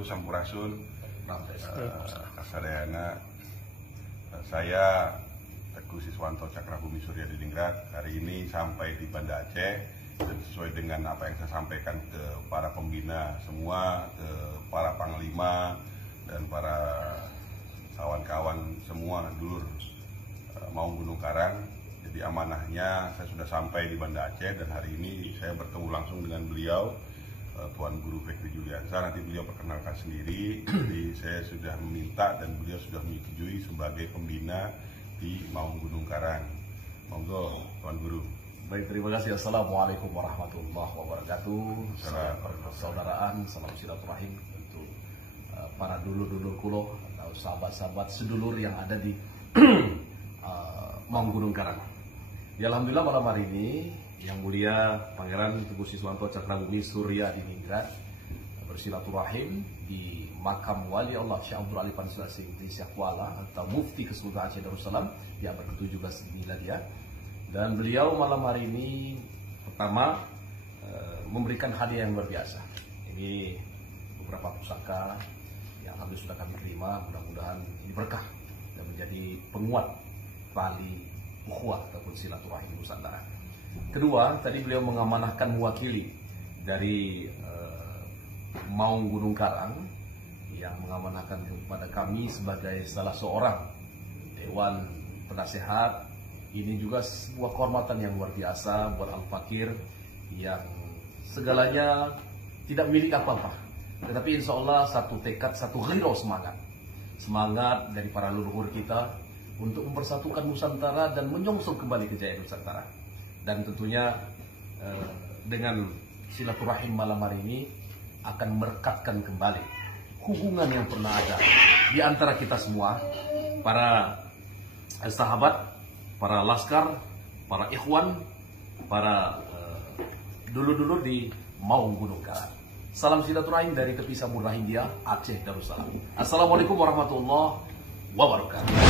wabarakatuh. Sampurasun. Kasadayana. Saya Teguh Siswanto Cakrabumi Surya Diningrat hari ini sampai di Banda Aceh, dan sesuai dengan apa yang saya sampaikan ke para pembina semua, ke para panglima dan para kawan-kawan semua dulur Maung Gunung Karang. Jadi amanahnya saya sudah sampai di Banda Aceh, dan hari ini saya bertemu langsung dengan beliau, Tuan Guru Fikri Juliansa. Nanti beliau perkenalkan sendiri. Jadi saya sudah meminta dan beliau sudah menyetujui sebagai pembina di Maung Gunung Karang. Monggo Tuan Guru. Baik, terima kasih. Assalamualaikum warahmatullahi wabarakatuh. Salam persaudaraan, salam silaturahim untuk para dulur-dulur kulo atau sahabat-sahabat sedulur yang ada di Maung Gunung Karang. Ya, alhamdulillah malam hari ini Yang Mulia Pangeran Teguh Siswanto Cakrabumi Surya Diningrat bersilaturahim di makam Wali Allah Syekh Abdul Ali Pansulasing di Syakwala atau Mufti Kesultanan Aceh Darussalam yang ke-17 dia. Dan beliau malam hari ini pertama memberikan hadiah yang luar biasa. Ini beberapa pusaka yang alhamdulillah sudah kami terima. Mudah-mudahan ini berkah dan menjadi penguat tali ukhuwah ataupun silaturahim nusantara. Kedua, tadi beliau mengamanahkan mewakili dari Maung Gunung Karang yang mengamanahkan kepada kami sebagai salah seorang Dewan Penasehat. Ini juga sebuah kehormatan yang luar biasa buat Al-Fakir yang segalanya tidak milik apa-apa, tetapi insya Allah satu tekad, satu ghirah, semangat dari para leluhur kita untuk mempersatukan Nusantara dan menyongsong kembali kejayaan Nusantara. Dan tentunya dengan silaturahim malam hari ini akan merekatkan kembali hubungan yang pernah ada di antara kita semua, para sahabat, para laskar, para ikhwan, para dulur-dulur di Maung Gunung Karang. Salam silaturahim dari tepi Samudra Hindia, Aceh Darussalam. Assalamualaikum warahmatullahi wabarakatuh.